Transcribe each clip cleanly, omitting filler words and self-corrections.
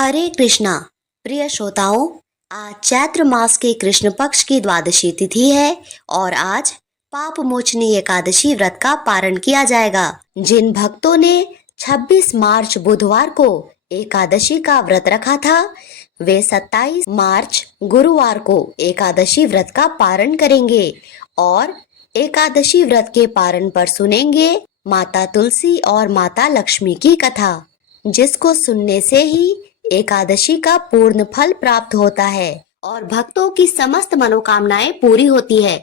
हरे कृष्णा। प्रिय श्रोताओं, आज चैत्र मास के कृष्ण पक्ष की द्वादशी तिथि है और आज पाप मोचनी एकादशी व्रत का पारण किया जाएगा। जिन भक्तों ने 26 मार्च बुधवार को एकादशी का व्रत रखा था, वे 27 मार्च गुरुवार को एकादशी व्रत का पारण करेंगे और एकादशी व्रत के पारण पर सुनेंगे माता तुलसी और माता लक्ष्मी की कथा, जिसको सुनने से ही एकादशी का पूर्ण फल प्राप्त होता है और भक्तों की समस्त मनोकामनाएं पूरी होती है।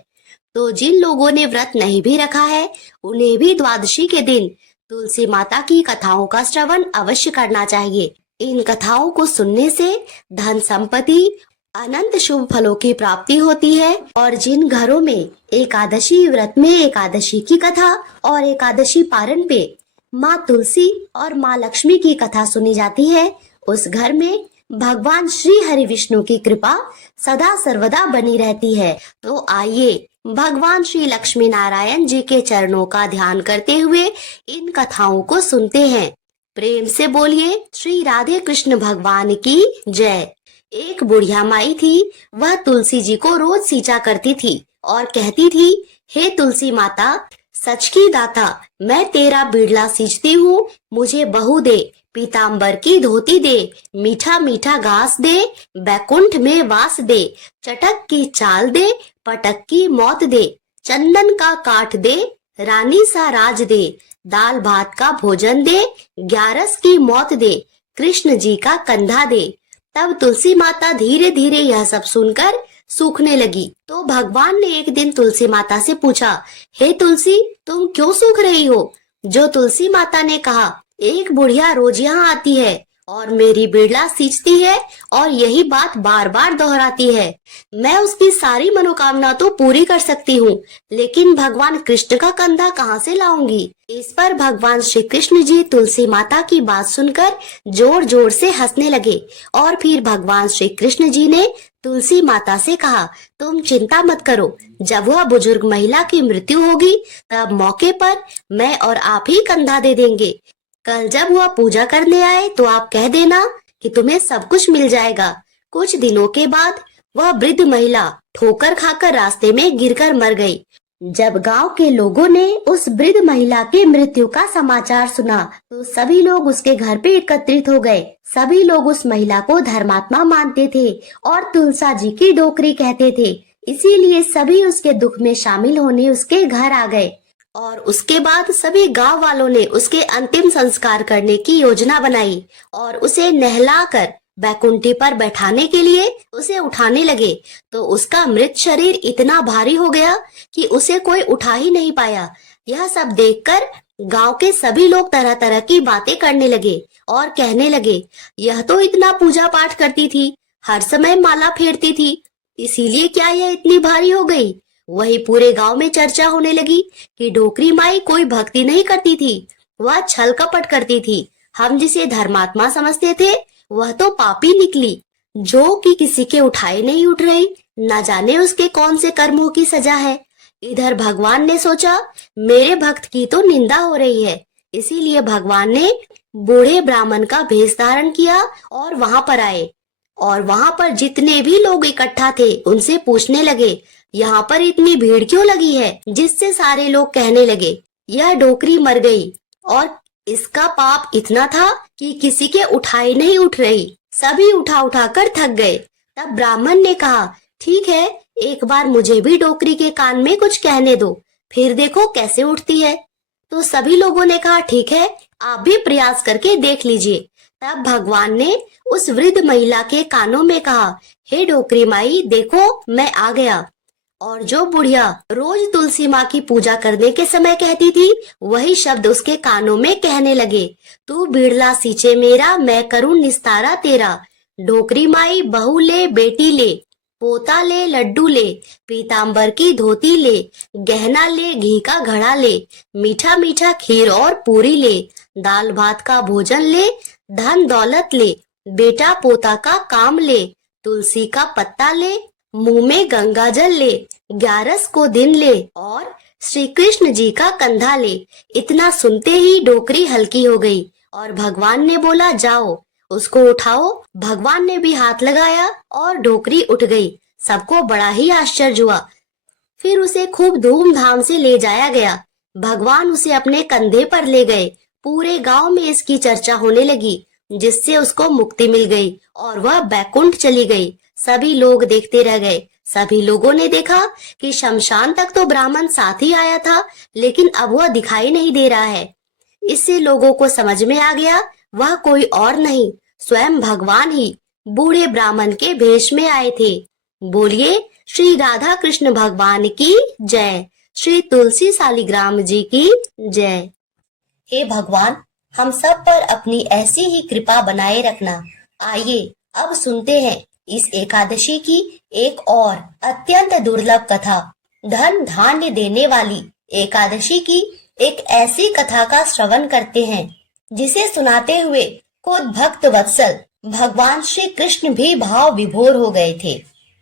तो जिन लोगों ने व्रत नहीं भी रखा है, उन्हें भी द्वादशी के दिन तुलसी माता की कथाओं का श्रवण अवश्य करना चाहिए। इन कथाओं को सुनने से धन संपत्ति अनंत शुभ फलों की प्राप्ति होती है और जिन घरों में एकादशी व्रत में एकादशी की कथा और एकादशी पारण पे माँ तुलसी और माँ लक्ष्मी की कथा सुनी जाती है, उस घर में भगवान श्री हरि विष्णु की कृपा सदा सर्वदा बनी रहती है। तो आइए भगवान श्री लक्ष्मी नारायण जी के चरणों का ध्यान करते हुए इन कथाओं को सुनते हैं। प्रेम से बोलिए श्री राधे कृष्ण भगवान की जय। एक बुढ़िया माई थी, वह तुलसी जी को रोज सींचा करती थी और कहती थी, हे तुलसी माता, सच की दाता, मैं तेरा बिड़ला सींचती हूँ, मुझे बहू दे, पीताम्बर की धोती दे, मीठा मीठा घास दे, बैकुंठ में वास दे, चटक की चाल दे, पटक की मौत दे, चंदन का काठ दे, रानी सा राज दे, दाल भात का भोजन दे, ग्यारस की मौत दे, कृष्ण जी का कंधा दे। तब तुलसी माता धीरे धीरे यह सब सुनकर सूखने लगी। तो भगवान ने एक दिन तुलसी माता से पूछा, हे तुलसी, तुम क्यों सूख रही हो? जो तुलसी माता ने कहा, एक बुढ़िया रोज यहाँ आती है और मेरी बिड़ला सींचती है और यही बात बार बार दोहराती है। मैं उसकी सारी मनोकामना तो पूरी कर सकती हूँ, लेकिन भगवान कृष्ण का कंधा कहाँ से लाऊंगी? इस पर भगवान श्री कृष्ण जी तुलसी माता की बात सुनकर जोर जोर से हंसने लगे और फिर भगवान श्री कृष्ण जी ने तुलसी माता से कहा, तुम चिंता मत करो, जब वह बुजुर्ग महिला की मृत्यु होगी तब मौके पर मैं और आप ही कंधा दे देंगे। कल जब वह पूजा करने आए तो आप कह देना कि तुम्हें सब कुछ मिल जाएगा। कुछ दिनों के बाद वह वृद्ध महिला ठोकर खाकर रास्ते में गिरकर मर गई। जब गांव के लोगों ने उस वृद्ध महिला की मृत्यु का समाचार सुना तो सभी लोग उसके घर पे एकत्रित हो गए। सभी लोग उस महिला को धर्मात्मा मानते थे और तुलसा जी की डोकरी कहते थे, इसीलिए सभी उसके दुख में शामिल होने उसके घर आ गए और उसके बाद सभी गांव वालों ने उसके अंतिम संस्कार करने की योजना बनाई और उसे नहलाकर बैकुंठी पर बैठाने के लिए उसे उठाने लगे। तो उसका मृत शरीर इतना भारी हो गया कि उसे कोई उठा ही नहीं पाया। यह सब देखकर गांव के सभी लोग तरह तरह की बातें करने लगे और कहने लगे, यह तो इतना पूजा पाठ करती थी, हर समय माला फेरती थी, इसीलिए क्या यह इतनी भारी हो गई? वही पूरे गांव में चर्चा होने लगी कि डोकरी माई कोई भक्ति नहीं करती थी, वह छल कपट करती थी। हम जिसे धर्मात्मा समझते थे वह तो पापी निकली, जो कि किसी के उठाए नहीं उठ रही। न जाने उसके कौन से कर्मों की सजा है। इधर भगवान ने सोचा, मेरे भक्त की तो निंदा हो रही है, इसीलिए भगवान ने बूढ़े ब्राह्मण का भेष धारण किया और वहां पर आए और वहां पर जितने भी लोग इकट्ठा थे उनसे पूछने लगे, यहाँ पर इतनी भीड़ क्यों लगी है? जिससे सारे लोग कहने लगे, यह डोकरी मर गई और इसका पाप इतना था कि किसी के उठाए नहीं उठ रही, सभी उठा उठा कर थक गए। तब ब्राह्मण ने कहा, ठीक है, एक बार मुझे भी डोकरी के कान में कुछ कहने दो, फिर देखो कैसे उठती है। तो सभी लोगों ने कहा, ठीक है, आप भी प्रयास करके देख लीजिए। तब भगवान ने उस वृद्ध महिला के कानों में कहा, हे डोकरी माई, देखो मैं आ गया। और जो बुढ़िया रोज तुलसी माँ की पूजा करने के समय कहती थी, वही शब्द उसके कानों में कहने लगे, तू बिड़ला सींचे मेरा, मैं करूँ निस्तारा तेरा। डोकरी माई, बहू ले, बेटी ले, पोता ले, लड्डू ले, पीताम्बर की धोती ले, गहना ले, घी का घड़ा ले, मीठा मीठा खीर और पूरी ले, दाल भात का भोजन ले, धन दौलत ले, बेटा पोता का काम ले, तुलसी का पत्ता ले, मुंह में गंगा जल ले, ग्यारस को दिन ले और श्री कृष्ण जी का कंधा ले। इतना सुनते ही डोकरी हल्की हो गई और भगवान ने बोला, जाओ उसको उठाओ। भगवान ने भी हाथ लगाया और ढोकरी उठ गई। सबको बड़ा ही आश्चर्य हुआ। फिर उसे खूब धूमधाम से ले जाया गया। भगवान उसे अपने कंधे पर ले गए। पूरे गांव में इसकी चर्चा होने लगी, जिससे उसको मुक्ति मिल गई और वह बैकुंठ चली गई। सभी लोग देखते रह गए। सभी लोगों ने देखा कि शमशान तक तो ब्राह्मण साथ ही आया था, लेकिन अब वह दिखाई नहीं दे रहा है। इससे लोगों को समझ में आ गया वह कोई और नहीं, स्वयं भगवान ही बूढ़े ब्राह्मण के भेष में आए थे। बोलिए श्री राधा कृष्ण भगवान की जय। श्री तुलसी सालिग्राम जी की जय। हे भगवान, हम सब पर अपनी ऐसी ही कृपा बनाए रखना। आइए अब सुनते हैं इस एकादशी की एक और अत्यंत दुर्लभ कथा, धन धान्य देने वाली एकादशी की एक ऐसी कथा का श्रवण करते हैं, जिसे सुनाते हुए खुद भक्त वत्सल भगवान श्री कृष्ण भी भाव विभोर हो गए थे।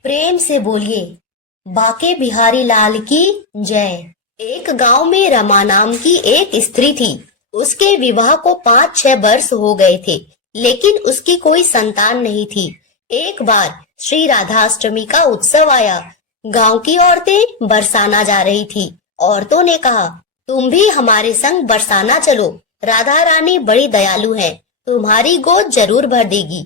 प्रेम से बोलिए बाके बिहारी लाल की जय। एक गांव में रमा नाम की एक स्त्री थी। उसके विवाह को 5-6 वर्ष हो गए थे, लेकिन उसकी कोई संतान नहीं थी। एक बार श्री राधाष्टमी का उत्सव आया। गांव की औरतें बरसाना जा रही थी। औरतों ने कहा, तुम भी हमारे संग बरसाना चलो, राधा रानी बड़ी दयालु है, तुम्हारी गोद जरूर भर देगी।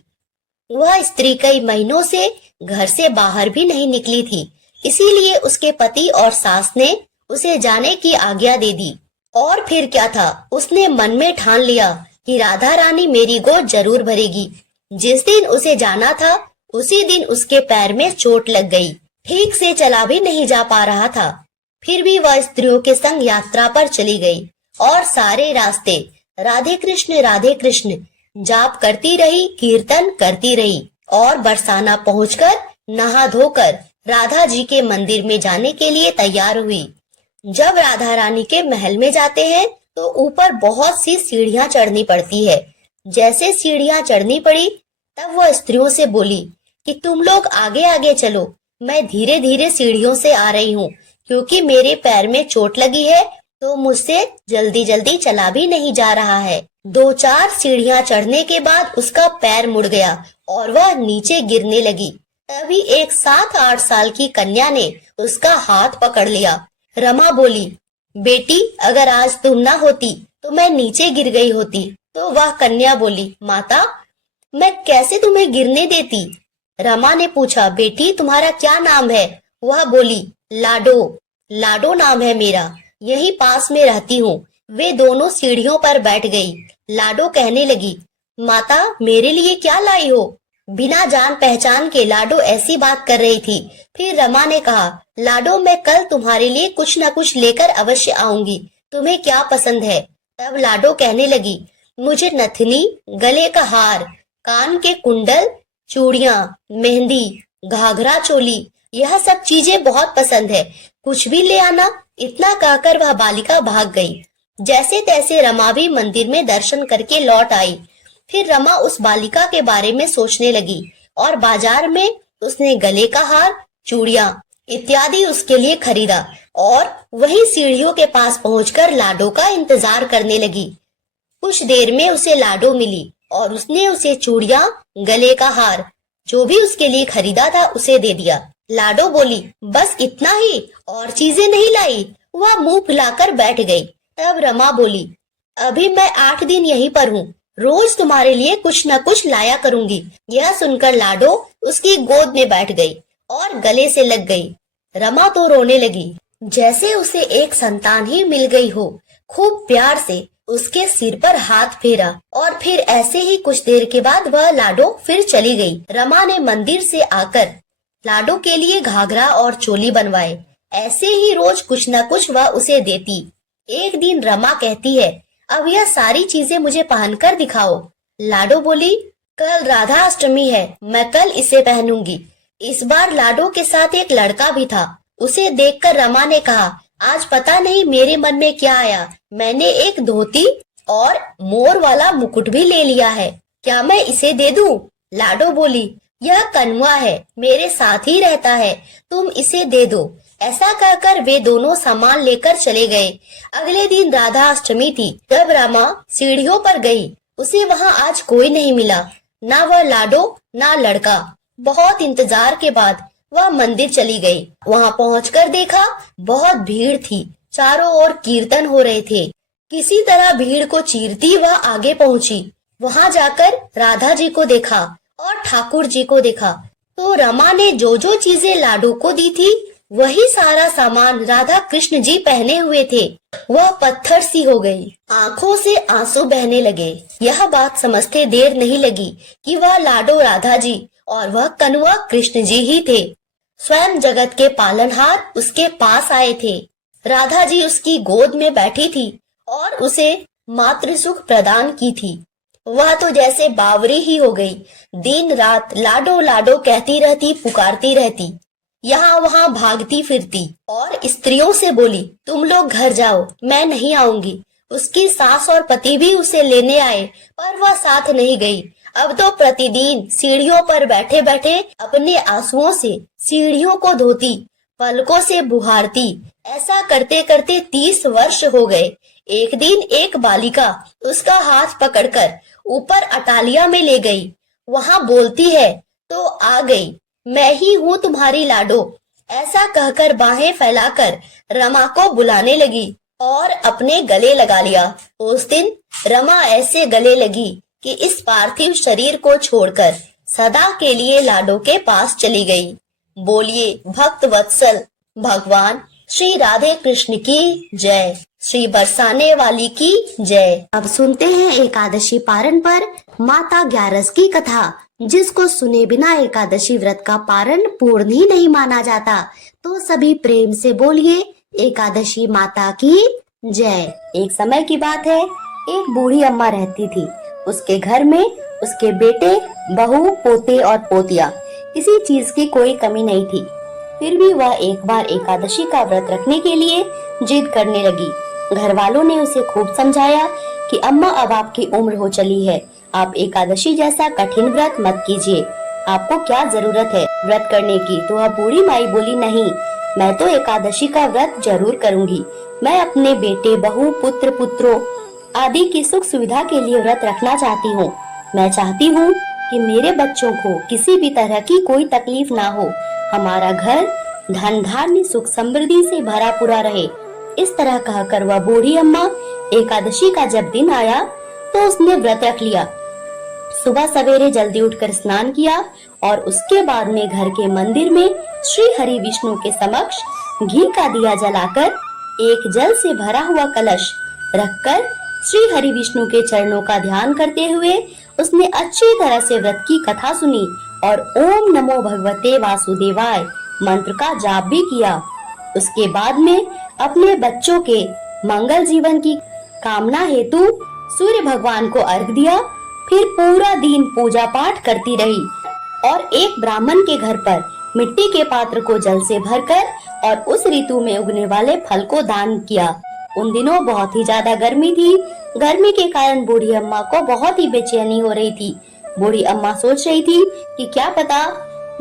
वह स्त्री कई महीनों से घर से बाहर भी नहीं निकली थी, इसीलिए उसके पति और सास ने उसे जाने की आज्ञा दे दी। और फिर क्या था, उसने मन में ठान लिया कि राधा रानी मेरी गोद जरूर भरेगी। जिस दिन उसे जाना था, उसी दिन उसके पैर में चोट लग गई। ठीक से चला भी नहीं जा पा रहा था। फिर भी वह स्त्रियों के संग यात्रा पर चली गई और सारे रास्ते राधे कृष्ण जाप करती रही, कीर्तन करती रही और बरसाना पहुंचकर नहा धोकर राधा जी के मंदिर में जाने के लिए तैयार हुई। जब राधा रानी के महल में जाते हैं तो ऊपर बहुत सी सीढ़ियां चढ़नी पड़ती है। जैसे सीढ़ियां चढ़नी पड़ी, तब वह स्त्रियों से बोली कि तुम लोग आगे आगे चलो, मैं धीरे धीरे सीढ़ियों से आ रही हूँ, क्योंकि मेरे पैर में चोट लगी है तो मुझसे जल्दी जल्दी चला भी नहीं जा रहा है। 2-4 सीढ़ियां चढ़ने के बाद उसका पैर मुड़ गया और वह नीचे गिरने लगी। तभी एक 7-8 साल की कन्या ने उसका हाथ पकड़ लिया। रमा बोली, बेटी, अगर आज तुम ना होती तो मैं नीचे गिर गई होती। तो वह कन्या बोली, माता, मैं कैसे तुम्हें गिरने देती। रमा ने पूछा, बेटी तुम्हारा क्या नाम है। वह बोली, लाडो नाम है मेरा, यही पास में रहती हूँ। वे दोनों सीढ़ियों पर बैठ गई। लाडो कहने लगी, माता मेरे लिए क्या लाई हो। बिना जान पहचान के लाडो ऐसी बात कर रही थी। फिर रमा ने कहा, लाडो मैं कल तुम्हारे लिए कुछ न कुछ लेकर अवश्य आऊंगी, तुम्हें क्या पसंद है। तब लाडो कहने लगी, मुझे नथनी, गले का हार, कान के कुंडल, चूड़ियां, मेहंदी, घाघरा चोली, यह सब चीजें बहुत पसंद है, कुछ भी ले आना। इतना कहकर वह बालिका भाग गई। जैसे तैसे रमा भी मंदिर में दर्शन करके लौट आई। फिर रमा उस बालिका के बारे में सोचने लगी और बाजार में उसने गले का हार, चूड़ियां इत्यादि उसके लिए खरीदा और वही सीढ़ियों के पास पहुंचकर लाडो का इंतजार करने लगी। कुछ देर में उसे लाडो मिली और उसने उसे चूड़ियां, गले का हार, जो भी उसके लिए खरीदा था, उसे दे दिया। लाडो बोली, बस इतना ही, और चीजें नहीं लाई। वह मुंह फुलाकर बैठ गई। तब रमा बोली, अभी मैं 8 दिन यहीं पर हूँ, रोज तुम्हारे लिए कुछ न कुछ लाया करूंगी। यह सुनकर लाडो उसकी गोद में बैठ गई और गले से लग गई। रमा तो रोने लगी, जैसे उसे एक संतान ही मिल गई हो। खूब प्यार से उसके सिर पर हाथ फेरा और फिर ऐसे ही कुछ देर के बाद वह लाडो फिर चली गई। रमा ने मंदिर से आकर लाडो के लिए घाघरा और चोली बनवाए। ऐसे ही रोज कुछ न कुछ वह उसे देती। एक दिन रमा कहती है, अब यह सारी चीजें मुझे पहनकर दिखाओ। लाडो बोली, कल राधा अष्टमी है, मैं कल इसे पहनूंगी। इस बार लाडो के साथ एक लड़का भी था। उसे देखकर रमा ने कहा, आज पता नहीं मेरे मन में क्या आया, मैंने एक धोती और मोर वाला मुकुट भी ले लिया है, क्या मैं इसे दे दूं? लाडो बोली, यह कन्वा है, मेरे साथ ही रहता है, तुम इसे दे दो। ऐसा कहकर वे दोनों सामान लेकर चले गए। अगले दिन राधा अष्टमी थी। जब रमा सीढ़ियों पर गई, उसे वहां आज कोई नहीं मिला। ना वह लाडो ना लड़का। बहुत इंतजार के बाद वह मंदिर चली गई। वहां पहुंचकर देखा बहुत भीड़ थी, चारों ओर कीर्तन हो रहे थे। किसी तरह भीड़ को चीरती वह आगे पहुंची। वहां जाकर राधा जी को देखा और ठाकुर जी को देखा। तो रमा ने जो जो चीजें लाडो को दी थी वही सारा सामान राधा कृष्ण जी पहने हुए थे। वह पत्थर सी हो गई, आंखों से आंसू बहने लगे। यह बात समझते देर नहीं लगी कि वह लाडो राधा जी और वह कनुआ कृष्ण जी ही थे। स्वयं जगत के पालनहार उसके पास आए थे। राधा जी उसकी गोद में बैठी थी और उसे मातृ सुख प्रदान की थी। वह तो जैसे बावरी ही हो गई। दिन रात लाडो लाडो कहती रहती, पुकारती रहती, यहाँ वहाँ भागती फिरती और स्त्रियों से बोली, तुम लोग घर जाओ, मैं नहीं आऊंगी। उसकी सास और पति भी उसे लेने आए, पर वह साथ नहीं गई। अब तो प्रतिदिन सीढ़ियों पर बैठे बैठे अपने आंसुओं से सीढ़ियों को धोती, पलकों से बुहारती। ऐसा करते करते 30 वर्ष हो गए। एक दिन एक बालिका उसका हाथ पकड़कर ऊपर अटालिया में ले गई। वहाँ बोलती है, तो आ गई, मैं ही हूँ तुम्हारी लाडो। ऐसा कहकर बाहें फैलाकर रमा को बुलाने लगी और अपने गले लगा लिया। उस दिन रमा ऐसे गले लगी कि इस पार्थिव शरीर को छोड़कर सदा के लिए लाडो के पास चली गई। बोलिए भक्त वत्सल भगवान श्री राधे कृष्ण की जय, श्री बरसाने वाली की जय। अब सुनते हैं एकादशी पारण पर माता ग्यारस की कथा, जिसको सुने बिना एकादशी व्रत का पारण पूर्ण ही नहीं माना जाता। तो सभी प्रेम से बोलिए एकादशी माता की जय। एक समय की बात है, एक बूढ़ी अम्मा रहती थी। उसके घर में उसके बेटे, बहू, पोते और पोतिया, किसी चीज की कोई कमी नहीं थी। फिर भी वह एक बार एकादशी का व्रत रखने के लिए जिद करने लगी। घर वालों ने उसे खूब समझाया कि अम्मा अब आपकी उम्र हो चली है, आप एकादशी जैसा कठिन व्रत मत कीजिए, आपको क्या जरूरत है व्रत करने की। तो वह बूढ़ी माई बोली, नहीं, मैं तो एकादशी का व्रत जरूर करूंगी। मैं अपने बेटे, बहू, पुत्र, पुत्रों आदि की सुख सुविधा के लिए व्रत रखना चाहती हूँ। मैं चाहती हूँ कि मेरे बच्चों को किसी भी तरह की कोई तकलीफ ना हो, हमारा घर धन धान्य सुख समृद्धि से भरा पूरा रहे। इस तरह कहकर वह बूढ़ी अम्मा एकादशी का जब दिन आया तो उसने व्रत रख लिया। सुबह सवेरे जल्दी उठकर स्नान किया और उसके बाद में घर के मंदिर में श्री हरि विष्णु के समक्ष घी का दिया जलाकर एक जल से भरा हुआ कलश रखकर श्री हरि विष्णु के चरणों का ध्यान करते हुए उसने अच्छी तरह से व्रत की कथा सुनी और ओम नमो भगवते वासुदेवाय मंत्र का जाप भी किया। उसके बाद में अपने बच्चों के मंगल जीवन की कामना हेतु सूर्य भगवान को अर्घ दिया। फिर पूरा दिन पूजा पाठ करती रही और एक ब्राह्मण के घर पर मिट्टी के पात्र को जल से भरकर और उस ऋतु में उगने वाले फल को दान किया। उन दिनों बहुत ही ज्यादा गर्मी थी। गर्मी के कारण बूढ़ी अम्मा को बहुत ही बेचैनी हो रही थी। बूढ़ी अम्मा सोच रही थी कि क्या पता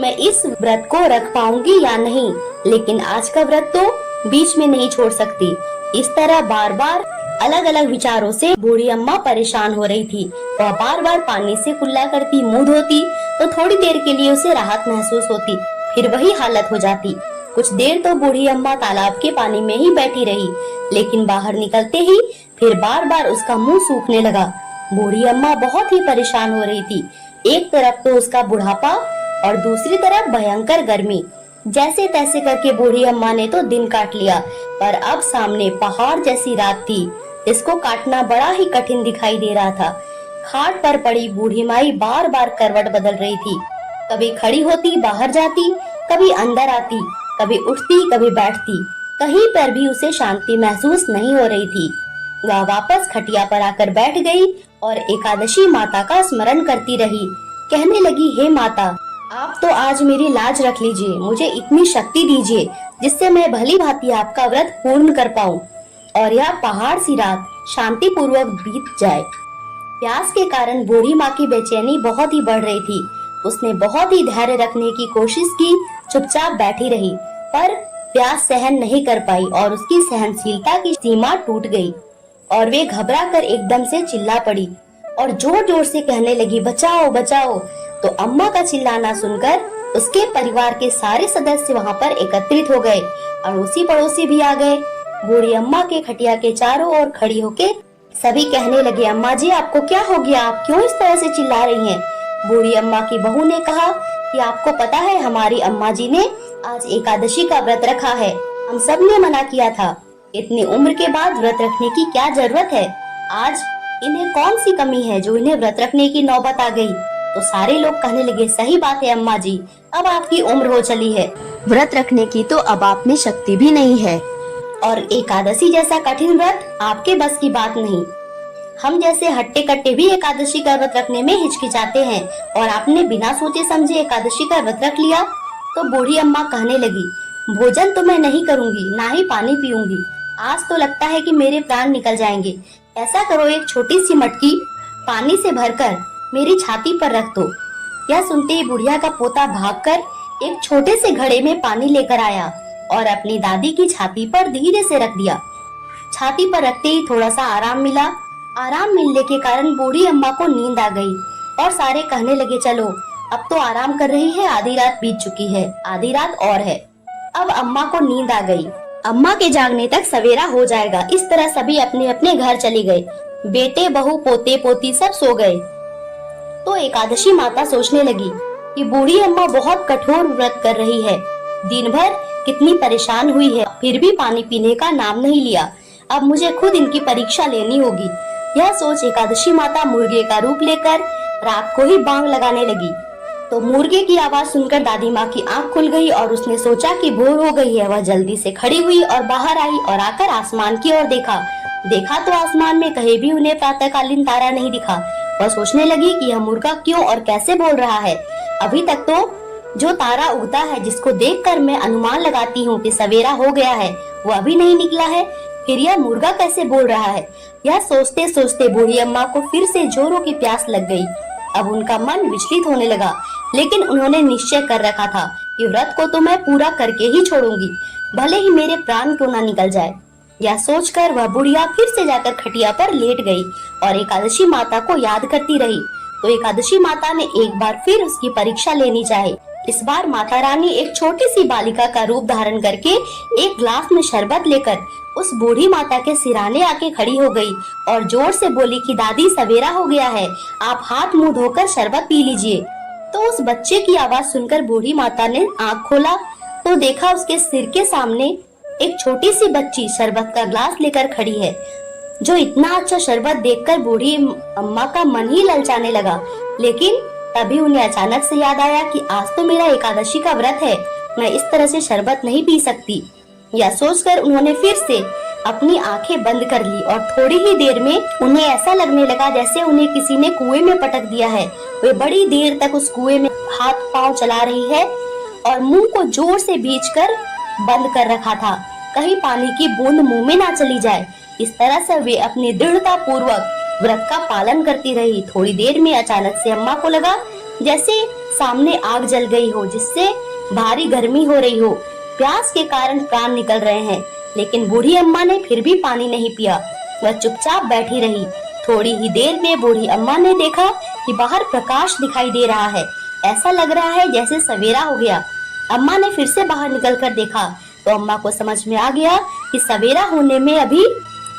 मैं इस व्रत को रख पाऊंगी या नहीं, लेकिन आज का व्रत तो बीच में नहीं छोड़ सकती। इस तरह बार बार अलग अलग विचारों से बूढ़ी अम्मा परेशान हो रही थी। वह बार बार पानी से कुल्ला करती, मुंह धोती तो थोड़ी देर के लिए उसे राहत महसूस होती, फिर वही हालत हो जाती। कुछ देर तो बूढ़ी अम्मा तालाब के पानी में ही बैठी रही, लेकिन बाहर निकलते ही फिर बार बार उसका मुंह सूखने लगा। बूढ़ी अम्मा बहुत ही परेशान हो रही थी। एक तरफ तो उसका बुढ़ापा और दूसरी तरफ भयंकर गर्मी। जैसे तैसे करके बूढ़ी अम्मा ने तो दिन काट लिया, पर अब सामने पहाड़ जैसी रात थी। इसको काटना बड़ा ही कठिन दिखाई दे रहा था। खाट पर पड़ी बूढ़ी माई बार बार करवट बदल रही थी। कभी खड़ी होती, बाहर जाती, कभी अंदर आती, कभी उठती, कभी बैठती। कहीं पर भी उसे शांति महसूस नहीं हो रही थी। वह वापस खटिया पर आकर बैठ गई और एकादशी माता का स्मरण करती रही। कहने लगी, हे माता, आप तो आज मेरी लाज रख लीजिए, मुझे इतनी शक्ति दीजिए जिससे मैं भली भांति आपका व्रत पूर्ण कर पाऊं और यह पहाड़ सी रात शांति पूर्वक बीत जाए। प्यास के कारण बूढ़ी माँ की बेचैनी बहुत ही बढ़ रही थी। उसने बहुत ही धैर्य रखने की कोशिश की, चुपचाप बैठी रही, पर प्यास सहन नहीं कर पाई और उसकी सहनशीलता की सीमा टूट गई और वे घबरा कर एकदम से चिल्ला पड़ी। और जोर जोर से कहने लगी, बचाओ बचाओ। तो अम्मा का चिल्लाना सुनकर उसके परिवार के सारे सदस्य वहाँ पर एकत्रित हो गए। अड़ोसी पड़ोसी भी आ गए। बूढ़ी अम्मा के खटिया के चारों ओर खड़ी होके सभी कहने लगे, अम्मा जी आपको क्या हो गया, आप क्यों इस तरह से चिल्ला रही हैं? बूढ़ी अम्मा की बहू ने कहा कि आपको पता है हमारी अम्मा जी ने आज एकादशी का व्रत रखा है, हम सब ने मना किया था। इतनी उम्र के बाद व्रत रखने की क्या जरूरत है? आज इन्हें कौन सी कमी है जो इन्हें व्रत रखने की नौबत आ गई? तो सारे लोग कहने लगे, सही बात है अम्मा जी, अब आपकी उम्र हो चली है, व्रत रखने की तो अब आप में शक्ति भी नहीं है, और एकादशी जैसा कठिन व्रत आपके बस की बात नहीं। हम जैसे हट्टे कट्टे भी एकादशी का व्रत रखने में हिचकिचाते हैं, और आपने बिना सोचे समझे एकादशी का व्रत रख लिया। तो बूढ़ी अम्मा कहने लगी, भोजन तो मैं नहीं करूंगी, ना ही पानी पीऊंगी, आज तो लगता है कि मेरे प्राण निकल जाएंगे। ऐसा करो, एक छोटी सी मटकी पानी से भरकर मेरी छाती पर रख दो। यह सुनते ही बुढ़िया का पोता भागकर एक छोटे से घड़े में पानी लेकर आया और अपनी दादी की छाती पर धीरे से रख दिया। छाती पर रखते ही थोड़ा सा आराम मिला। आराम मिलने के कारण बूढ़ी अम्मा को नींद आ गई और सारे कहने लगे, चलो अब तो आराम कर रही है, आधी रात बीत चुकी है, आधी रात और है। अब अम्मा को नींद आ गई, अम्मा के जागने तक सवेरा हो जाएगा। इस तरह सभी अपने अपने घर चले गए। बेटे बहू पोते पोती सब सो गए। तो एकादशी माता सोचने लगी कि बूढ़ी अम्मा बहुत कठोर व्रत कर रही है, दिन भर कितनी परेशान हुई है, फिर भी पानी पीने का नाम नहीं लिया। अब मुझे खुद इनकी परीक्षा लेनी होगी। यह सोच एकादशी माता मुर्गे का रूप लेकर रात को ही बांग लगाने लगी। तो मुर्गे की आवाज सुनकर दादी माँ की आंख खुल गई और उसने सोचा कि भोर हो गई है। वह जल्दी से खड़ी हुई और बाहर आई और आकर आसमान की ओर देखा तो आसमान में कहीं भी उन्हें प्रातःकालीन तारा नहीं दिखा। वह सोचने लगी कि यह मुर्गा क्यों और कैसे बोल रहा है। अभी तक तो जो तारा उगता है, जिसको देखकर मैं अनुमान लगाती हूँ कि सवेरा हो गया है, वो अभी नहीं निकला है, फिर यह मुर्गा कैसे बोल रहा है? यह सोचते सोचते बूढ़ी अम्मा को फिर से जोरों की प्यास लग गई। अब उनका मन विचलित होने लगा, लेकिन उन्होंने निश्चय कर रखा था कि व्रत को तो मैं पूरा करके ही छोड़ूंगी, भले ही मेरे प्राण क्यों ना निकल जाए। यह सोचकर वह बुढ़िया फिर से जाकर खटिया पर लेट गई और एकादशी माता को याद करती रही। तो एकादशी माता ने एक बार फिर उसकी परीक्षा लेनी चाही। इस बार माता रानी एक छोटी सी बालिका का रूप धारण करके एक ग्लास में शरबत लेकर उस बूढ़ी माता के सिराने आके खड़ी हो गई और जोर से बोली कि दादी सवेरा हो गया है, आप हाथ मुंह धोकर शरबत पी लीजिए। तो उस बच्चे की आवाज सुनकर बूढ़ी माता ने आँख खोला तो देखा उसके सिर के सामने एक छोटी सी बच्ची शरबत का ग्लास लेकर खड़ी है। जो इतना अच्छा शरबत देखकर बूढ़ी अम्मा का मन ही ललचाने लगा, लेकिन तभी उन्हें अचानक से याद आया कि आज तो मेरा एकादशी का व्रत है, मैं इस तरह से शरबत नहीं पी सकती। यह सोचकर उन्होंने फिर से अपनी आंखें बंद कर ली और थोड़ी ही देर में उन्हें ऐसा लगने लगा जैसे उन्हें किसी ने कुएं में पटक दिया है। वे बड़ी देर तक उस कुएं में हाथ पांव चला रही है और मुंह को जोर से भींचकर बंद कर रखा था, कहीं पानी की बूंद मुंह में ना चली जाए। इस तरह से वे अपनी दृढ़ता पूर्वक व्रत का पालन करती रही। थोड़ी देर में अचानक से अम्मा को लगा जैसे सामने आग जल गई हो, जिससे भारी गर्मी हो रही हो, प्यास के कारण प्राण निकल रहे हैं, लेकिन बूढ़ी अम्मा ने फिर भी पानी नहीं पिया। वह चुपचाप बैठी रही। थोड़ी ही देर में बूढ़ी अम्मा ने देखा कि बाहर प्रकाश दिखाई दे रहा है, ऐसा लग रहा है जैसे सवेरा हो गया। अम्मा ने फिर से बाहर निकलकर देखा तो अम्मा को समझ में आ गया कि सवेरा होने में अभी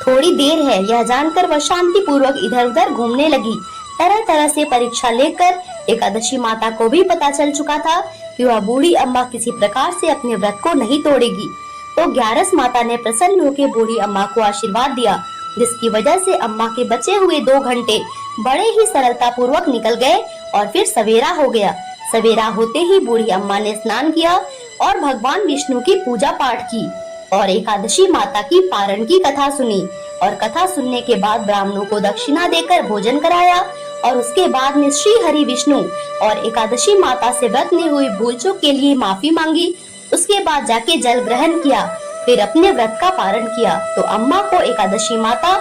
थोड़ी देर है। यह जानकर वह शांति पूर्वक इधर उधर घूमने लगी। तरह तरह से परीक्षा लेकर एकादशी माता को भी पता चल चुका था कि वह बूढ़ी अम्मा किसी प्रकार से अपने व्रत को नहीं तोड़ेगी। तो ग्यारस माता ने प्रसन्न होकर बूढ़ी अम्मा को आशीर्वाद दिया, जिसकी वजह से अम्मा के बचे हुए 2 घंटे बड़े ही सरलता पूर्वक निकल गए और फिर सवेरा हो गया। सवेरा होते ही बूढ़ी अम्मा ने स्नान किया और भगवान विष्णु की पूजा पाठ की और एकादशी माता की पारण की कथा सुनी और कथा सुनने के बाद ब्राह्मणों को दक्षिणा देकर भोजन कराया और उसके बाद में श्री हरि विष्णु और एकादशी माता से व्रत में हुई भूल चूक के लिए माफी मांगी। उसके बाद जाके जल ग्रहण किया, फिर अपने व्रत का पारण किया। तो अम्मा को एकादशी माता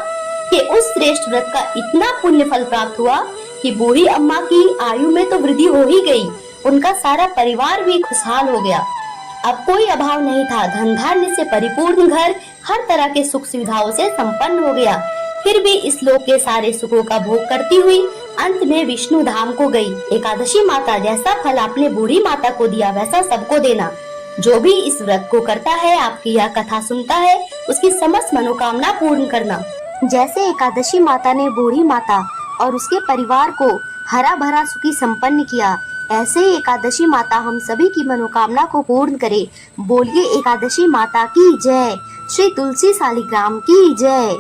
के उस श्रेष्ठ व्रत का इतना पुण्य फल प्राप्त हुआ कि बूढ़ी अम्मा की आयु में तो वृद्धि हो ही गई, उनका सारा परिवार भी खुशहाल हो गया। अब कोई अभाव नहीं था, धन धान्य से परिपूर्ण घर हर तरह के सुख सुविधाओं से संपन्न हो गया। फिर भी इस लोक के सारे सुखों का भोग करती हुई अंत में विष्णु धाम को गई। एकादशी माता, जैसा फल आपने बूढ़ी माता को दिया वैसा सबको देना। जो भी इस व्रत को करता है, आपकी यह कथा सुनता है, उसकी समस्त मनोकामना पूर्ण करना। जैसे एकादशी माता ने बूढ़ी माता और उसके परिवार को हरा भरा सुखी संपन्न किया, ऐसे ही एकादशी माता हम सभी की मनोकामना को पूर्ण करे। बोलिए एकादशी माता की जय। श्री तुलसी शालिग्राम की जय।